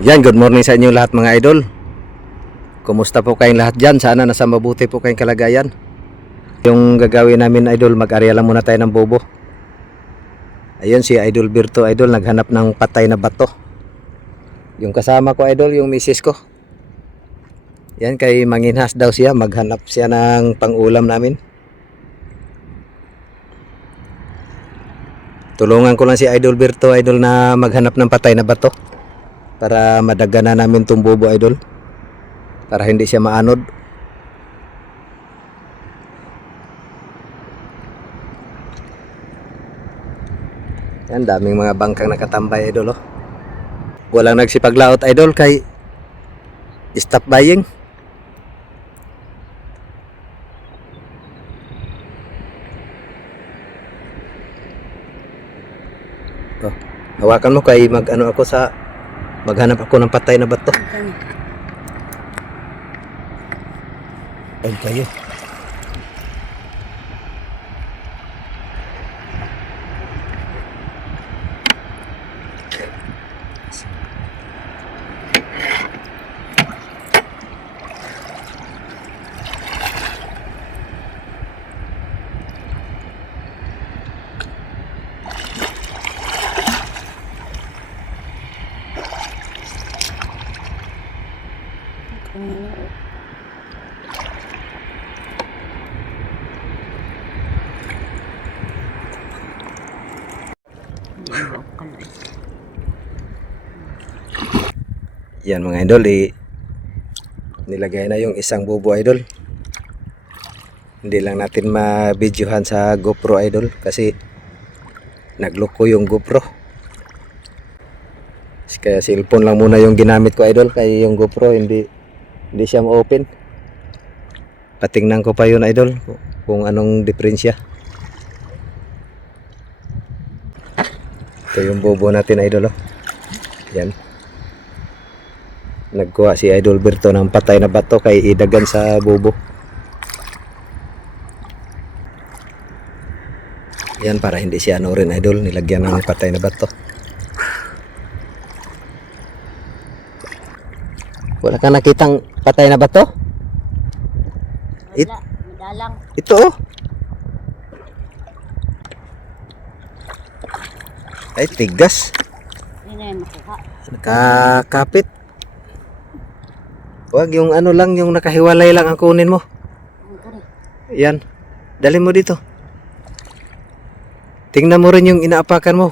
Yan, good morning sa inyo lahat mga idol. Kumusta po kayong lahat dyan? Sana nasa mabuti po kayong kalagayan. Yung gagawin namin idol, mag-area lang muna tayo ng bobo. Ayun si Idol Birto idol, naghanap ng patay na bato. Yung kasama ko idol, yung misis ko. Yan, kay manginhas daw siya, maghanap siya ng pang-ulam namin. Tulungan ko lang si Idol Birto idol na maghanap ng patay na bato para madagana namin tong bobo idol, para hindi siya maanod. Yan, daming mga bangkang nakatambay idol oh. Walang nagsipaglaot idol kay stop buying. Oh, hawakan mo kay mag-ano ako sa maghanap ako ng patay na bato. Ay kayo. Yan mga idol, nilagay na yung isang bubo idol. Hindi lang natin ma-videohan sa GoPro idol kasi nagloko yung GoPro. Kaya cellphone lang muna yung ginamit ko idol, kaya yung GoPro hindi siya ma-open. Patingnan ko pa yun idol kung anong diferensya. Ito yung bobo natin idol oh. Yan. Nagkuha si Idol Birto ng patay na bato kay idagan sa bobo. Yan, para hindi siya ano rin idol, nilagyan ng patay na bato. Wala ka nakitang patay na bato? Madalang. Ito oh. Ay, tigas. Hindi na yung makuha. Nakakapit. Wag yung ano lang, yung nakahiwalay lang ang kunin mo. Yan. Dali mo dito. Tingnan mo rin yung inaapakan mo.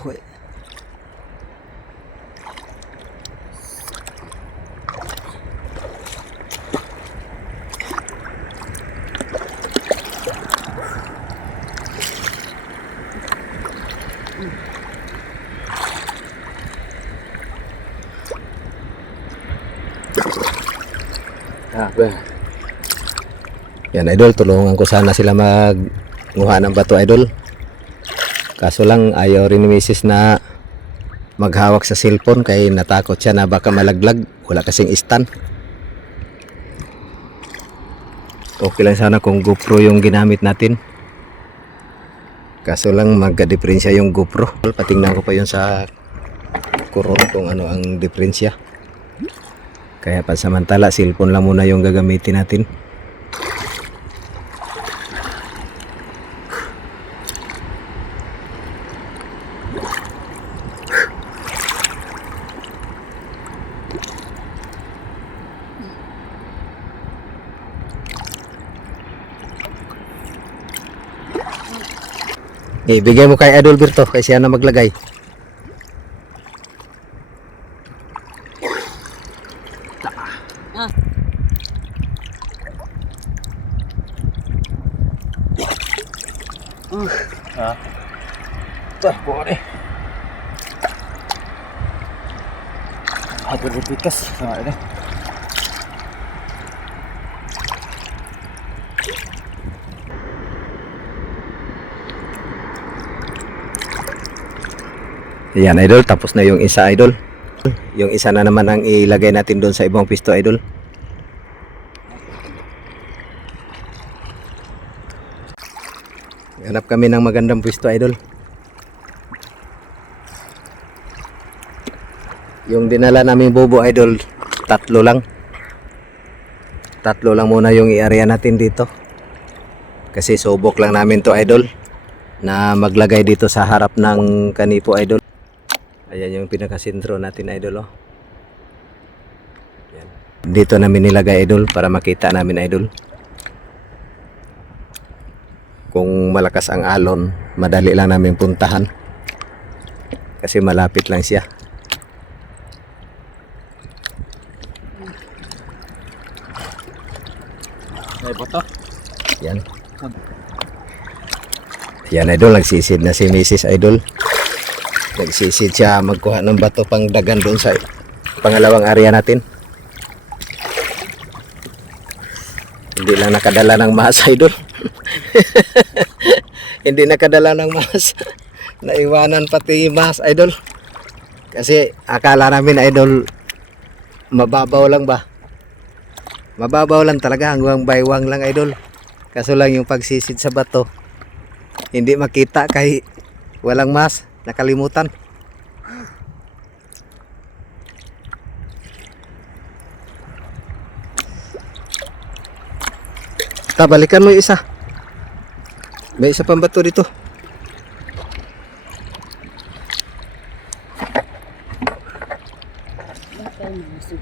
Yan idol, tulungan ko sana sila magmuha ng bato idol. Kaso lang ayaw rin ni misis na maghawak sa cellphone kaya natakot siya na baka malaglag. Wala kasing stand. Okay lang sana kung GoPro yung ginamit natin. Kaso lang magka-diferensya yung GoPro. Patingnan ko pa yun sa kuron kung ano ang diferensya. Kaya pansamantala cellphone lang muna yung gagamitin natin. Ibigay mo kay Idol Birto kay siya na maglagay. Boleh. Ada lepikas sama ini. Yan idol, tapos na yung isa idol. Yung isa na naman ang ilagay natin doon sa ibang pisto idol. Hanap kami ng magandang pisto idol. Yung dinala namin bobo idol, tatlo lang. Tatlo lang muna yung i-area natin dito. Kasi subok lang namin to idol na maglagay dito sa harap ng kanipo idol. Ayan yung pinakasentro natin idol oh. Yan. Dito namin nilagay idol para makita namin idol. Kung malakas ang alon, madali lang namin puntahan. Kasi malapit lang siya. May boto. Yan. Yan idol, nagsisid na si Mrs. Idol. Nagsisid siya magkuha ng bato pang dagan doon sa pangalawang area natin. Hindi lang nakadala ng mahas idol. Hindi nakadala ng mahas. Naiwanan pati yung mahas idol. Kasi akala namin idol mababaw lang ba? Mababaw lang talaga, hanggang baywang lang idol. Kaso lang yung pagsisid sa bato, hindi makita kay walang mas, nakalimutan. Balikan mo yung isa. May isa pang bato dito. Okay, masig.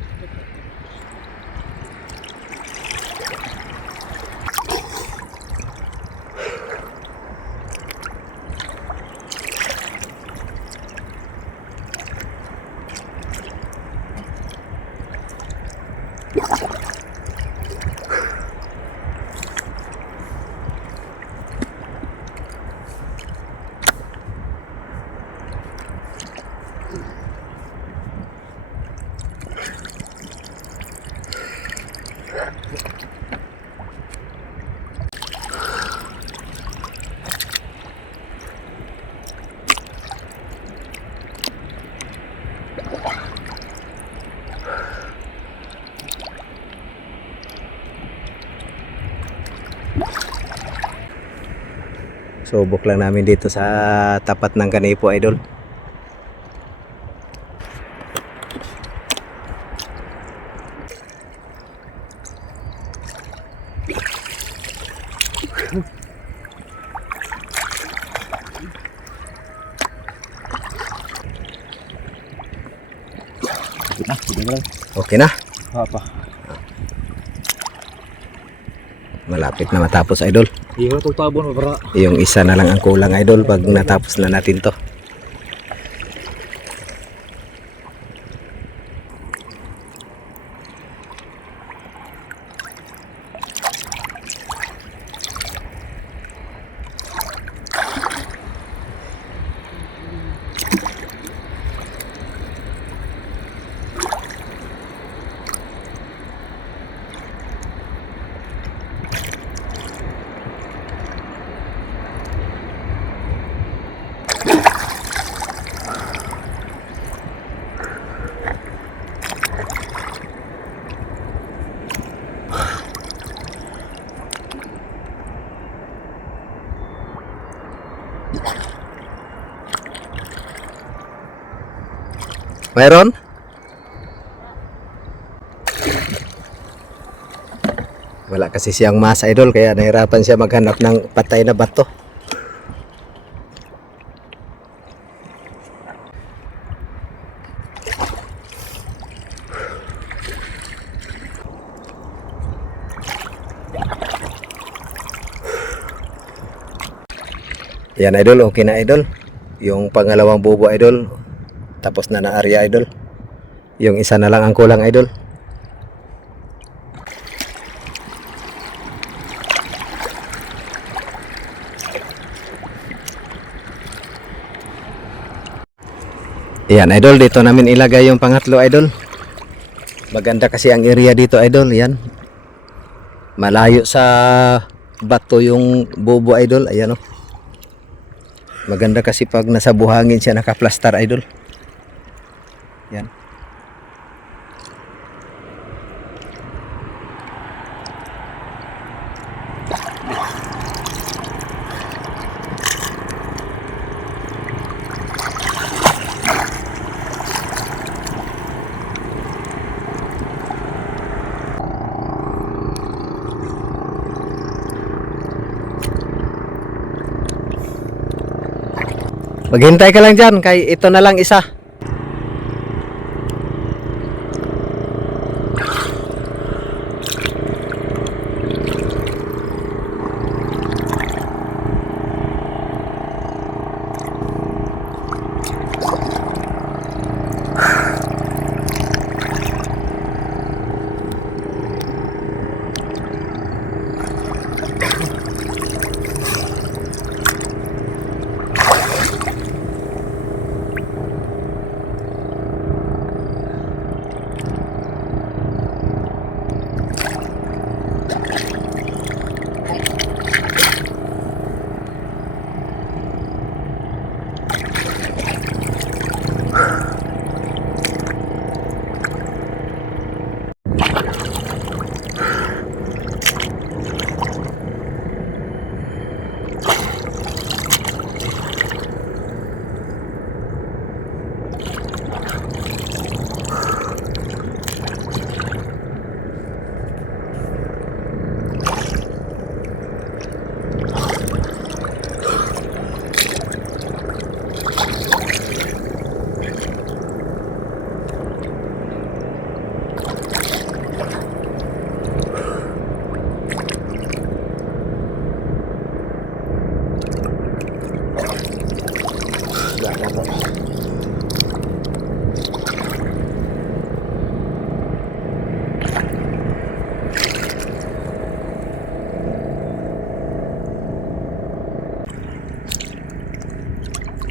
Subok lang namin dito sa tapat ng kanipo idol. Okay na. Apa? Malapit na matapos idol. Iyo to tabon bra. Yung isa na lang ang kulang idol pag natapos na natin to. Mayroon? Wala kasi siyang mas idol kaya nahirapan siya maghanap ng patay na bato. Yan idol, okay na idol. Yung pangalawang bubo idol, tapos na na-area idol. Yung isa na lang ang kulang idol. Yan idol, dito namin ilagay yung pangatlo idol. Maganda kasi ang area dito idol, yan. Malayo sa bato yung bubo idol, ayan o. Maganda kasi pag nasa buhangin siya nakaplastar idol. Yan. Maghintay ka lang dyan, kay ito na lang isa.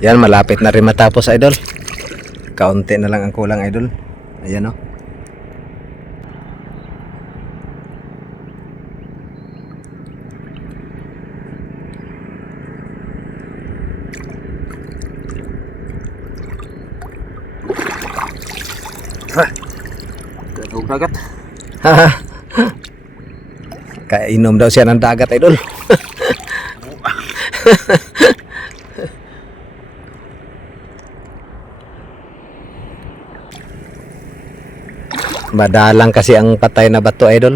Yan, malapit na rin matapos, idol. Kaunti na lang ang kulang, idol. Ayan, oh. Gatog dagat. Kainom daw siya ng dagat, idol. Madalang kasi ang patay na bato, idol.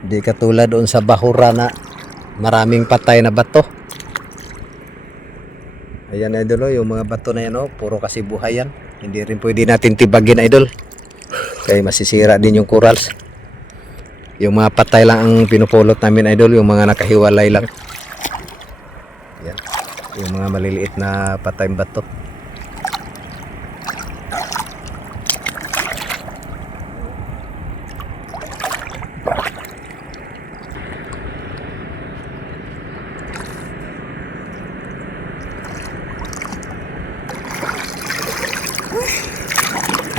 Di katulad doon sa Bahura na maraming patay na bato. Ayan, idol, oh, yung mga bato na yan, oh, puro kasi buhay yan. Hindi rin pwede natin tibagin, idol. Kaya masisira din yung corals. Yung mga patay lang ang pinupulot namin, idol. Yung mga nakahiwalay lang. Yan. Yung mga maliliit na patay bato.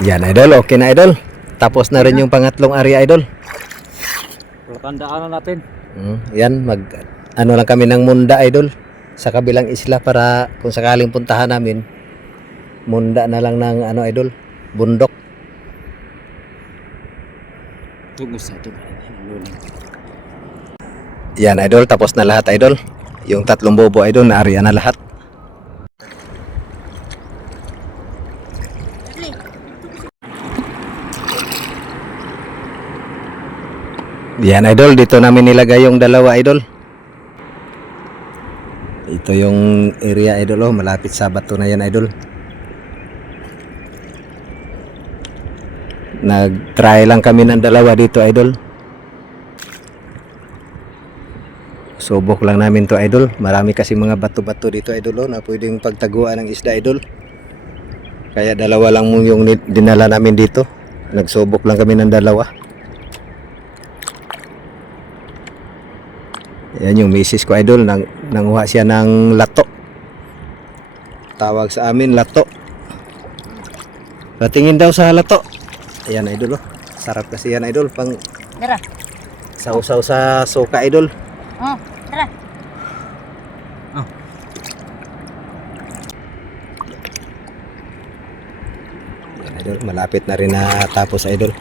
Yan, idol. Okay na, idol. Tapos na rin yung pangatlong area, idol. Tandaan na natin. Yan, ano lang kami ng munda, idol. Sa kabilang isla para kung sakaling puntahan namin, munda na lang ng ano, idol, bundok. Tugos sa ito. Yan, idol. Tapos na lahat, idol. Yung tatlong bobo, idol, na area na lahat. Yan, idol, dito namin nilagay yung dalawa, idol. Ito yung area, idol, oh, malapit sa bato na yan, idol. Nag-try lang kami ng dalawa dito, idol. Subok lang namin to, idol. Marami kasi mga bato-bato dito, idol, oh, na pwedeng pagtaguan ng isda, idol. Kaya dalawa lang yung dinala namin dito. Nagsubok lang kami ng dalawa. Yan yung misis ko, idol. Nanguha siya ng lato. Tawag sa amin, lato. Patingin daw sa lato. Ayan, idol, oh. Sarap kasi yan, idol. Pang Tara. sausaw sa suka, idol. Oh, tara. Yan, idol. Malapit na rin na tapos, idol.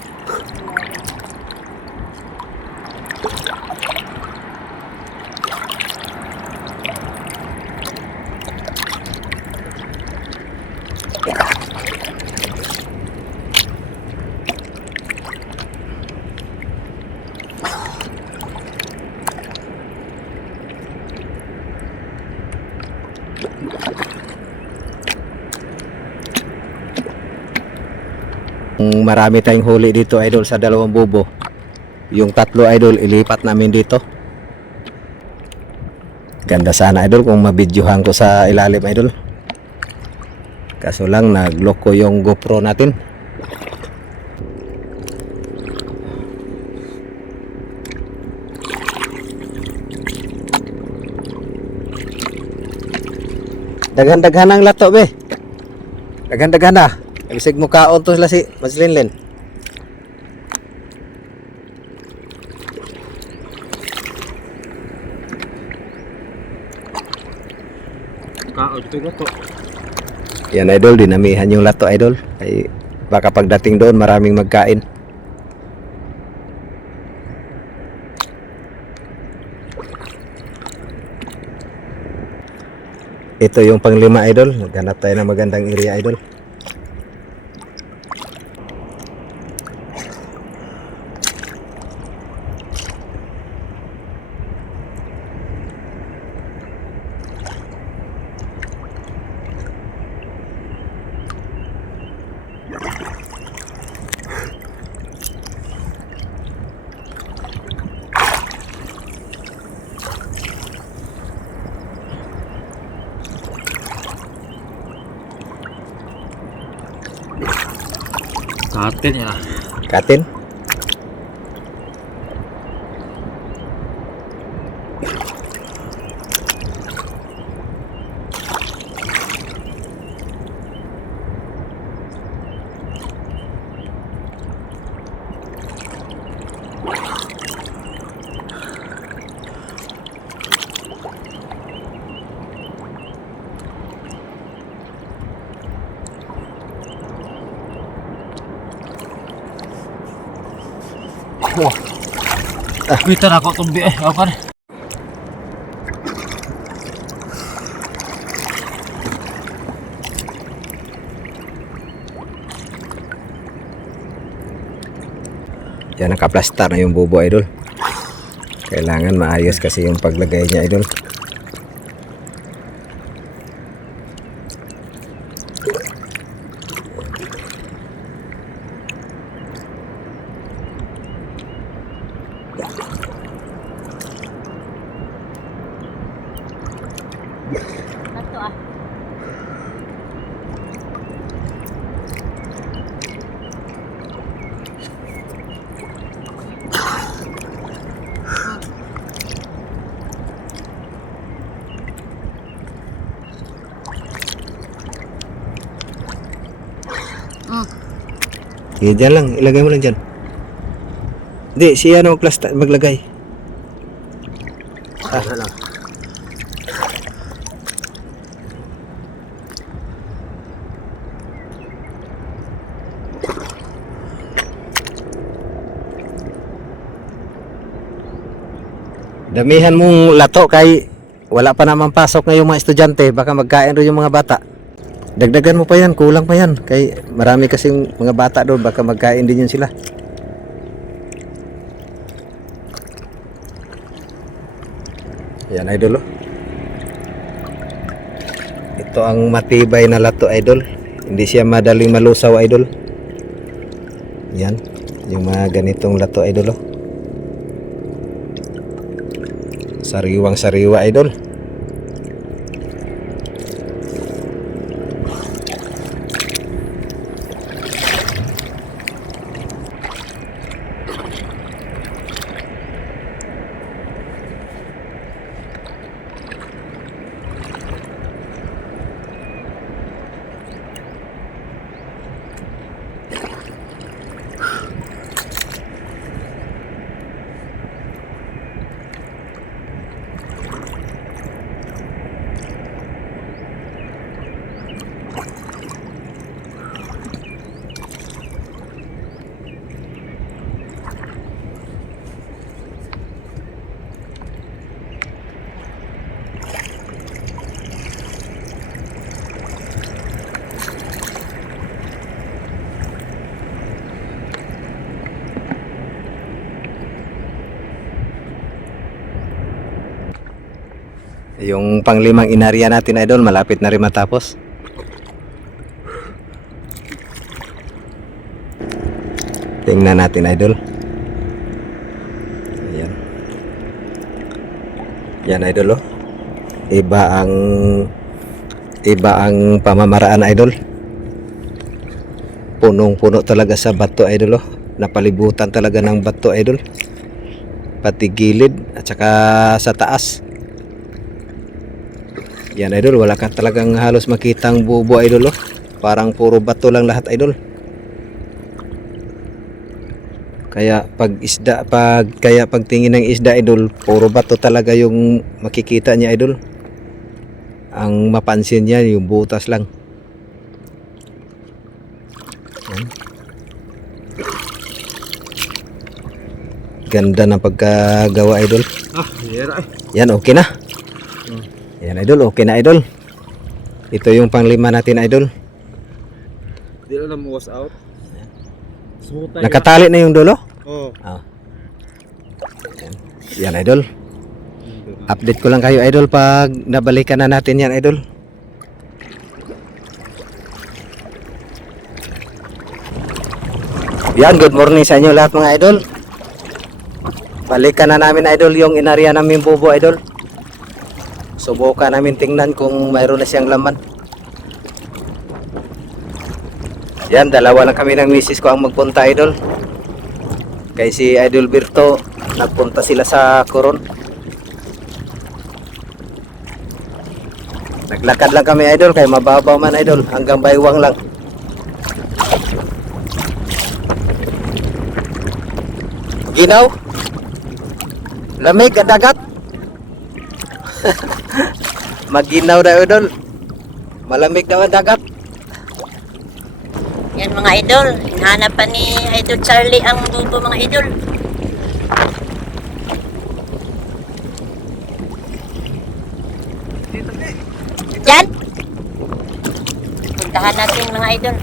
Marami tayong huli dito idol sa dalawang bubo. Yung tatlo idol ilipat namin dito. Ganda sana idol kung mabidyohan ko sa ilalim idol. Kaso lang nagloko yung GoPro natin. Daghan-daghan ang lato be. Daghan-daghan na. Bisig mo kaon to sila si Maslinlen. Kaon ito ko. Yan idol, dinamihan yung lato idol. Ay baka pagdating doon maraming magkain. Ito yung panglima idol. Naghanap tayo ng magandang area idol. Katin ya. Katin. Bitan ako tumbi apa nih? Yan, nakaplastar na yung bubo idol. Kailangan maayos kasi yung paglagay niya idol. Ito ah. Dyan lang, ilagay mo lang dyan. Hindi, siya na maglagay. Lang. Damihan mong lato kay wala pa naman pasok ngayong mga estudyante, baka magkain rin yung mga bata. Dagdagan mo pa yan, kulang pa yan kay marami kasing mga bata doon, baka magkain din yun sila. Yan idol oh. Ito ang matibay na lato idol. Hindi siya madaling malusaw idol. Yan, yung mga ganitong lato idol oh. Sariwang sariwa idol. Yung panglimang inarya natin idol, malapit na rin matapos. Tingnan natin idol. Ayan. Yan idol oh. Iba ang pamamaraan idol. Punong-puno talaga sa bato idol oh. Napalibutan talaga ng bato idol. Pati gilid at saka sa taas. Yan idol, wala ka talagang halos makitang bubo idol oh. Parang puro bato lang lahat idol. Kaya pag tingin ng isda idol, puro bato talaga yung makikita niya idol. Ang mapansin niya yung butas lang. Yan. Ganda ng pagkagawa idol. Yan okay na. Yan idol, okay na idol. Ito yung panglima natin idol. Di na was out. Nakatali na yung dulo? Oh. Ah. Yan idol. Update ko lang kayo idol pag nabalikan na natin yan idol. Yan, good morning sa inyo lahat mga idol. Balikan na namin idol yung inarya namin bubo idol. Subukan namin tingnan kung mayroon na siyang laman. Yan, dalawa lang kami ng misis ko ang magpunta idol. Kay si Idol Berto, nagpunta sila sa Coron. Naglakad lang kami idol, kay mababaw man idol, hanggang baywang lang. Ginaw? Lamig at dagat? Maginaw na idol. Malamig daw ang dagat. Yan mga idol. Hinahanap pa ni Idol Charlie ang bubo mga idol. Diyan. Puntahan natin mga idol.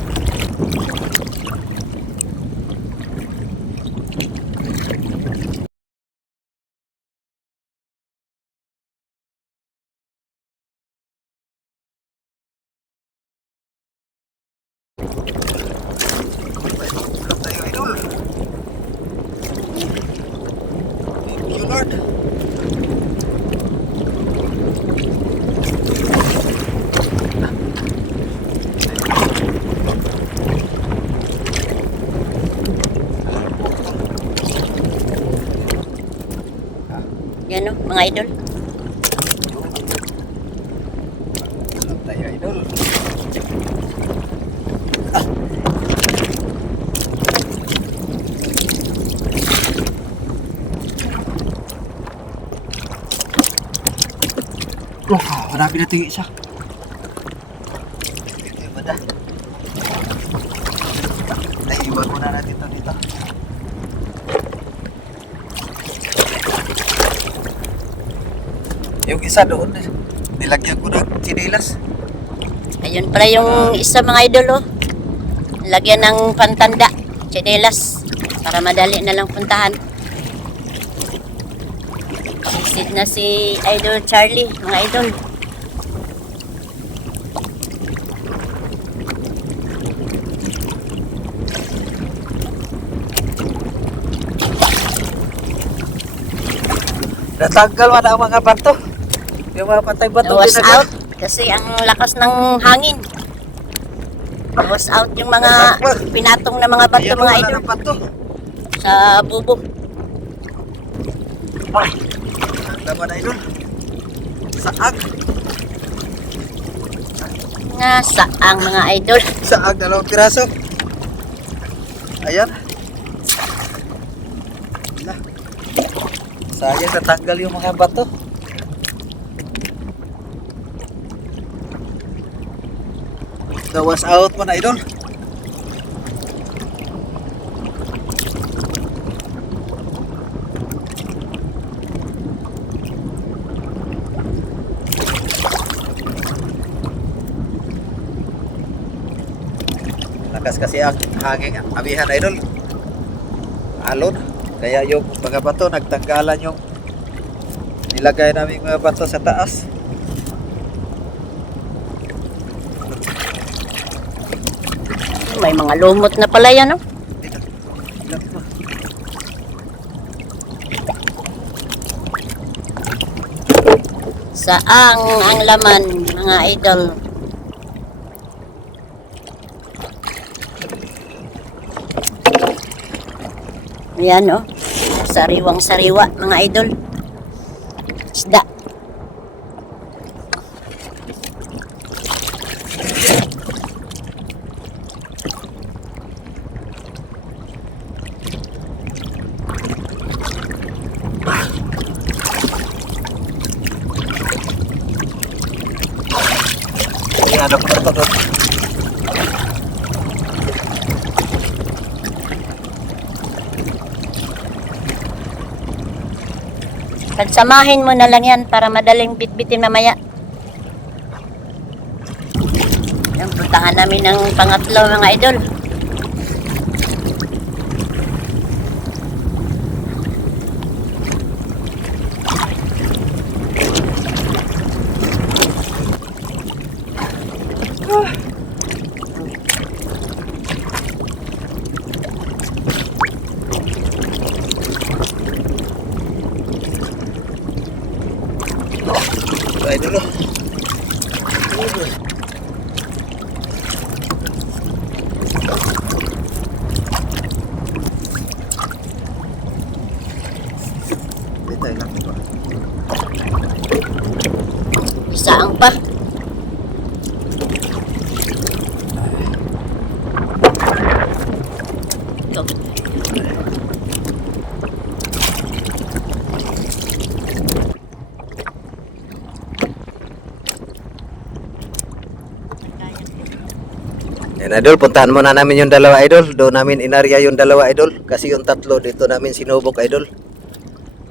Yan o, mga idol. Tayo idol. Oh, marami na tingi siya. Ito ba dah? Iwan muna natin ito dito. Yung isa doon, nilagyan ko ng chinilas. Ayun pala yung isa mga idol oh. Lagyan ng pantanda, tsinelas, para madali na lang puntahan. Visit na si Idol Charlie, mga idol. Natanggal man ang mga bato. Yung mga patay bato. Was out kasi ang lakas ng hangin. Was out yung mga pinatong na mga bato mga idol sa bubo. Ay, ang laman idol. Saag. Nasaang mga idol. Saag, 2 piraso. Ayan. Sayang natanggal yung mga bato. Gawas out mo na idol. Lakas kasi ang hangin, abihan idol. Alon. Kaya yung mga bato nagtanggalan yung nilagay namin mga bato sa taas. May mga lumot na pala yan oh. Dito. Saang ang laman, mga idol. Ayan oh. Sariwang sariwa, mga idol. Isda. Yan, ako na to. Pagsamahin mo na lang yan para madaling bitbitin mamaya. Yan, puntahan namin ng pangatlo, mga idol. Idol. Dito lang ito. Saang pa. Ito. Yan idol, puntahan muna namin yung dalawa idol. Doon namin inarya yung dalawa idol. Kasi yung tatlo dito namin sinubok idol.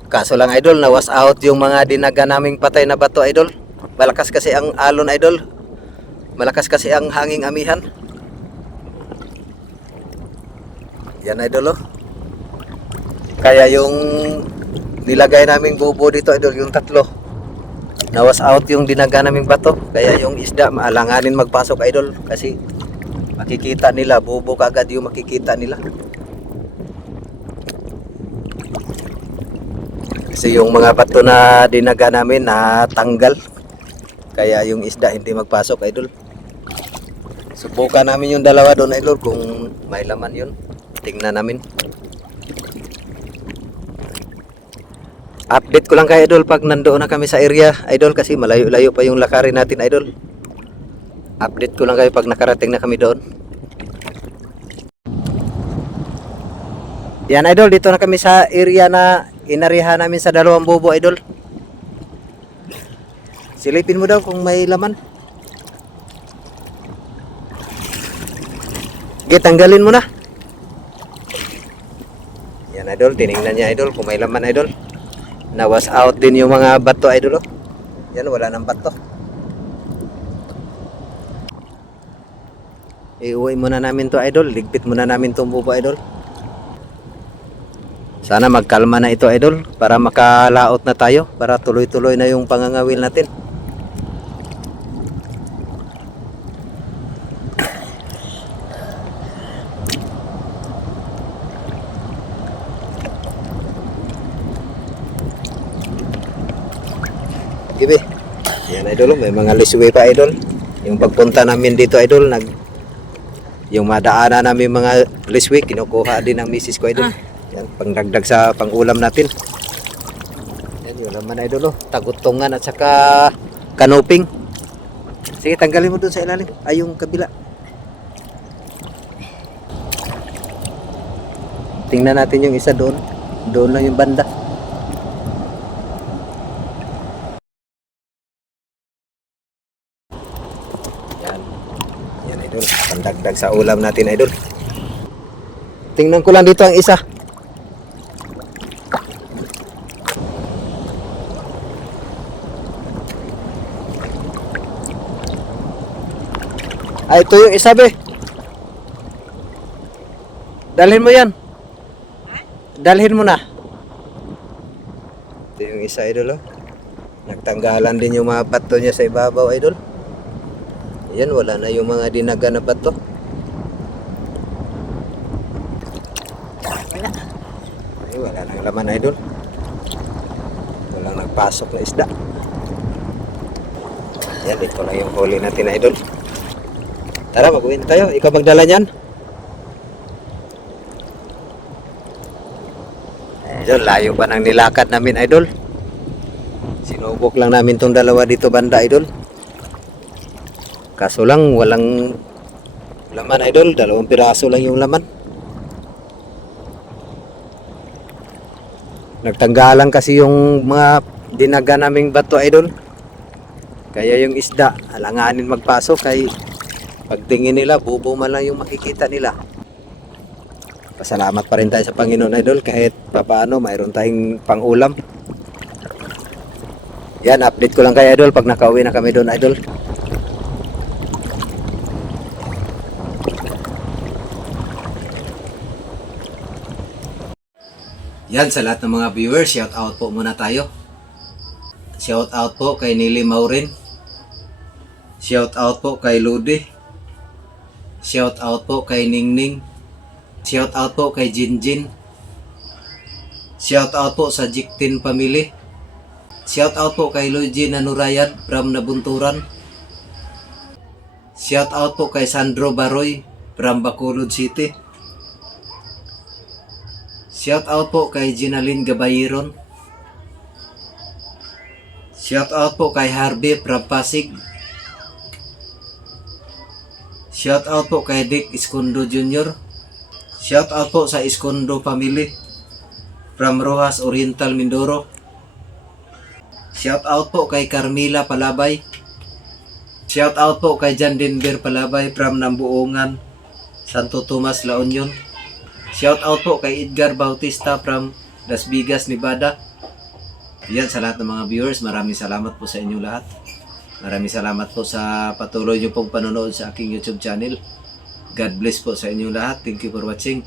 Kaso lang idol, nawas out yung mga dinaga naming patay na bato idol. Malakas kasi ang alon idol. Malakas kasi ang hanging amihan. Yan idol oh. Kaya yung nilagay naming bubo dito idol, yung tatlo. Nawas out yung dinaga naming bato. Kaya yung isda maalanganin magpasok idol. Kasi makikita nila, bubo kagad yung makikita nila. Kasi yung mga bato na dinaga namin natanggal. Kaya yung isda hindi magpasok idol. Subukan namin yung dalawa doon idol kung may laman yun. Tingnan namin. Update ko lang kay idol pag nandoon na kami sa area idol kasi malayo-layo pa yung lakarin natin idol. Update ko lang kayo pag nakarating na kami doon. Yan idol, dito na kami sa area na inarihan namin sa dalawang bubo idol. Silipin mo daw kung may laman. Tanggalin mo na. Yan idol, tiningnan niya idol kung may laman idol. Nawas out din yung mga bato idol oh. Yan, wala nang bato. Iuwi muna namin to idol. Ligpit muna namin tong bubo idol. Sana magkalma na ito idol para makalaot na tayo, para tuloy-tuloy na yung pangangawil natin. Gibe. Yan idol, may mga liswe pa idol. Yung pagpunta namin dito idol, yung madaanan namin mga liswe, kinukuha din ng misis ko idol. Yan, pangdagdag sa pangulam natin. Yan, yung laman idol, tagutungan at saka kanoping. Sige, tanggalin mo dun sa ilalim. Ay, yung kabila. Tingnan natin yung isa doon. Doon lang yung banda. Yan. Yan idol, pandagdag sa ulam natin idol. Tingnan ko lang dito ang isa. Ay, ito yung isa be. Dalhin mo yan. Dalhin mo na. Ito yung isa idol oh. Nagtanggalan din yung mga bato niya sa ibabaw idol. Yan, wala na yung mga dinaga na bato. Wala. Ay, wala nang laman idol. Walang nagpasok na isda. Yan, ito lang yung huli natin, idol. Tara, mag-uwi na tayo. Ikaw magdala niyan. Idol, layo ba ng nilakad namin, idol? Sinubok lang namin tong dalawa dito banda, idol. Kaso lang, walang laman, idol. 2 piraso lang yung laman. Nagtanggalan kasi yung mga dinaga naming bato, idol. Kaya yung isda, alanganin magpasok kay pagtingin nila, bubo man lang yung makikita nila. Pasalamat pa rin tayo sa Panginoon, idol, kahit papaano mayroon tayong pang-ulam. Yan, update ko lang kay idol pag nakauwi na kami doon, idol. Yan, sa lahat ng mga viewers, shout out po muna tayo. Shout out po kay Nili Maurin. Shout out po kay Ludi. Shout out po kay Ningning. Shout out po kay Jinjin. Shout out po sa Jiktin Family. Shout out po kay Luigi Nanurayan from Nabunturan. Shout out po kay Sandro Baroy from Bacolod City. Shout out po kay Ginaline Gabayiron. Shout out po kay Harvey from Pasig. Shout out po kay Dick Escondo Jr. Shout out po sa Escondo family from Rojas Oriental, Mindoro. Shout out po kay Carmila Palabay. Shout out po kay Jan Denver Palabay from Nambuongan, Santo Tomas, La Union. Shout out po kay Edgar Bautista from Las Vegas, Nevada. Yan, sa lahat ng mga viewers, maraming salamat po sa inyo lahat. Maraming salamat po sa patuloy nyo pong panonood sa aking YouTube channel. God bless po sa inyo lahat. Thank you for watching.